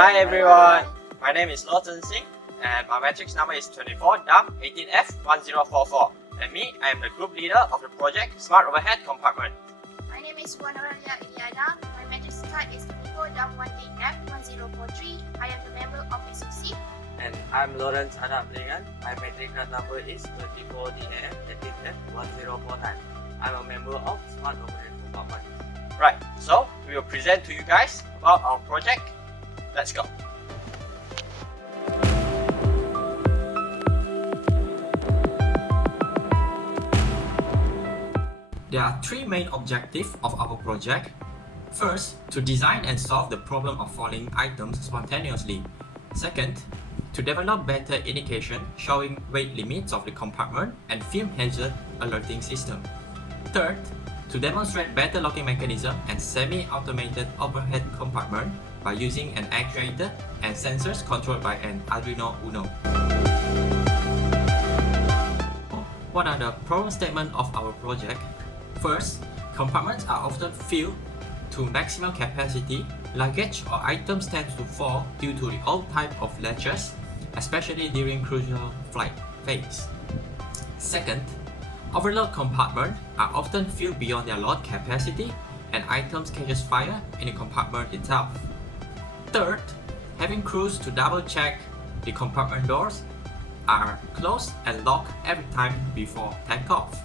Hi everyone, my name is Lawson Singh and my matrix number is 24-18F1044 and me, I am the group leader of the project Smart Overhead Compartment. My name is Wanalia Iliana. My matrix card is 24-18F1043. I am the member of SOC. And I'm Lawrence Adam Lingan. My matrix card number is 24DF18F1049. I'm a member of Smart Overhead Compartment. Right, so we will present to you guys about our project. Let's go. There are three main objectives of our project. First, to design and solve the problem of falling items spontaneously. Second, to develop better indication showing weight limits of the compartment and fume hazard alerting system. Third, to demonstrate better locking mechanism and semi-automated overhead compartment by using an actuator and sensors controlled by an Arduino Uno. What are the problem statements of our project? First, compartments are often filled to maximum capacity. Luggage or items tend to fall due to the old type of latches, especially during crucial flight phase. Second, overload compartments are often filled beyond their load capacity and items catches fire in the compartment itself. Third, having crews to double check the compartment doors are closed and locked every time before takeoff.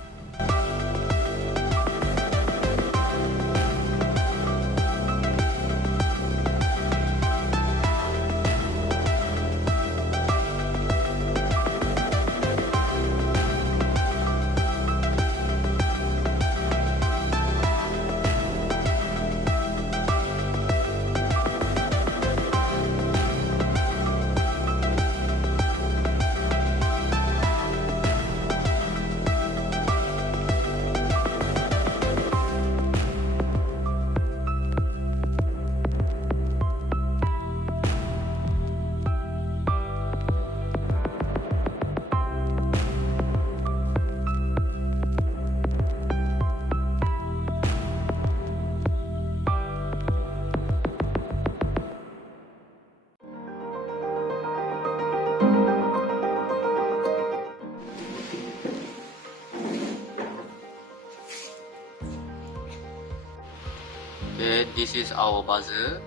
Okay, this is our buzzer.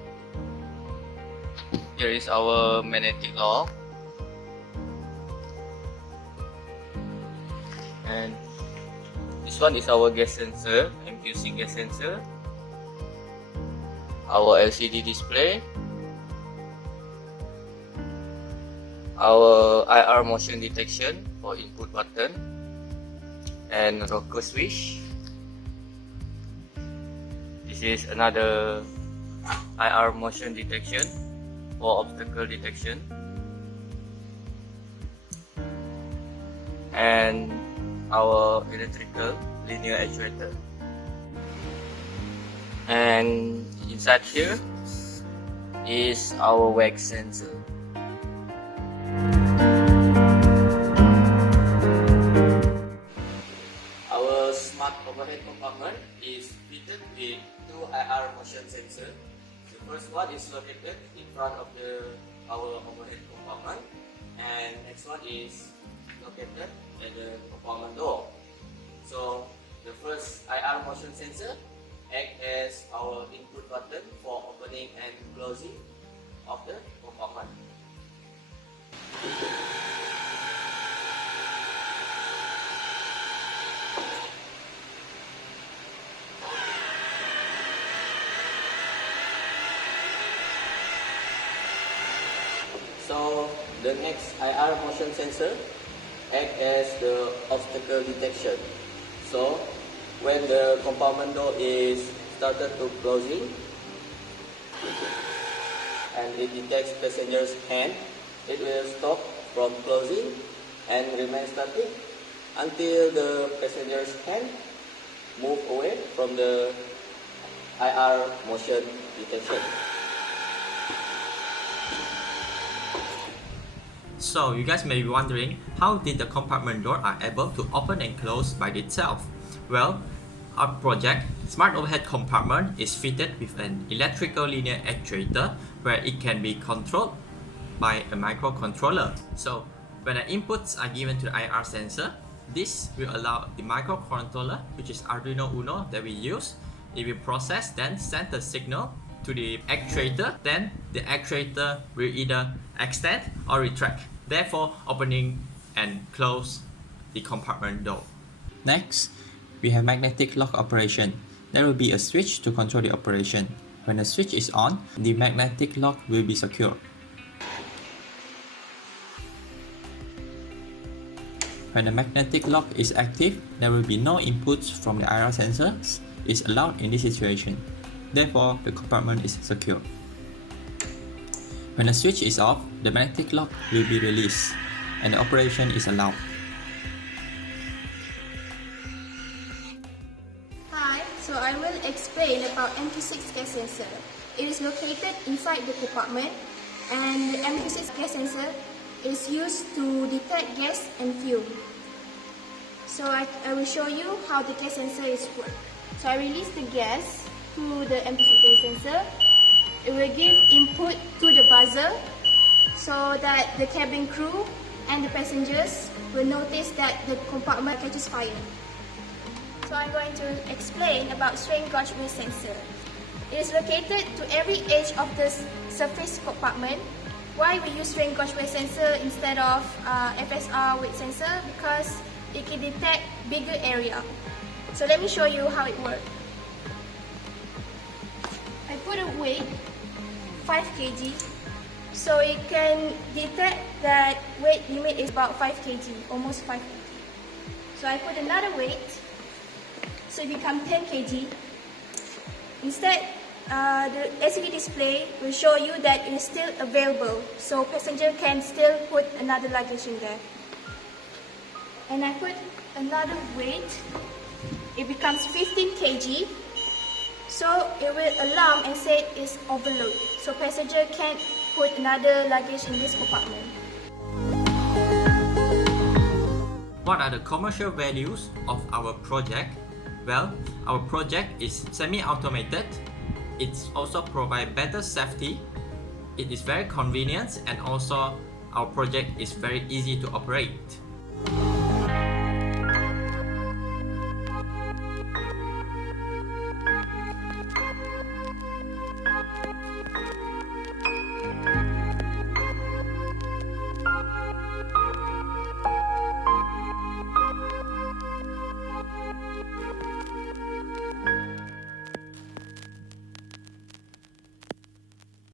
Here is our magnetic lock. And this one is our gas sensor, MQC gas sensor. Our LCD display. Our IR motion detection for input button. And rocker switch. This is another IR motion detection for obstacle detection, and our electrical linear actuator. And inside here is our wax sensor. Our smart overhead compartment is fitted with two IR motion sensors. The first one is located in front of our overhead compartment, and next one is located at the compartment door. So the first IR motion sensor acts as our input button for opening and closing of the compartment. So the next IR motion sensor acts as the obstacle detection. So when the compartment door is started to closing and it detects passenger's hand, it will stop from closing and remain static until the passenger's hand move away from the IR motion detection. So you guys may be wondering, how did the compartment door are able to open and close by itself? Well, our project Smart overhead compartment is fitted with an electrical linear actuator where it can be controlled by a microcontroller. So when the inputs are given to the IR sensor, this will allow the microcontroller, which is Arduino Uno that we use, it will process then send the signal to the actuator, then the actuator will either extend or retract, therefore opening and close the compartment door. Next, we have magnetic lock operation. There will be a switch to control the operation. When the switch is on, the magnetic lock will be secure. When the magnetic lock is active, there will be no inputs from the IR sensors is allowed in this situation. Therefore, the compartment is secure. When the switch is off, the magnetic lock will be released and the operation is allowed. Hi, so I will explain about MQ6 gas sensor. It is located inside the compartment, and the MQ6 gas sensor is used to detect gas and fuel. So I will show you how the gas sensor is work. So I release the gas to the MQ6 gas sensor. It will give input to the buzzer so that the cabin crew and the passengers will notice that the compartment catches fire. So I'm going to explain about strain gauge weight sensor. It is located to every edge of the surface compartment. Why we use strain gauge weight sensor instead of FSR weight sensor? Because it can detect bigger area. So let me show you how it works. I put a weight 5 kg, so it can detect that weight limit is about 5 kg, almost 5 kg. So I put another weight, so it becomes 10 kg. Instead, the LCD display will show you that it is still available, so passenger can still put another luggage in there. And I put another weight, it becomes 15 kg. So it will alarm and say it's overload. So passenger can't put another luggage in this compartment. What are the commercial values of our project? Well, our project is semi-automated. It also provides better safety. It is very convenient, and also our project is very easy to operate.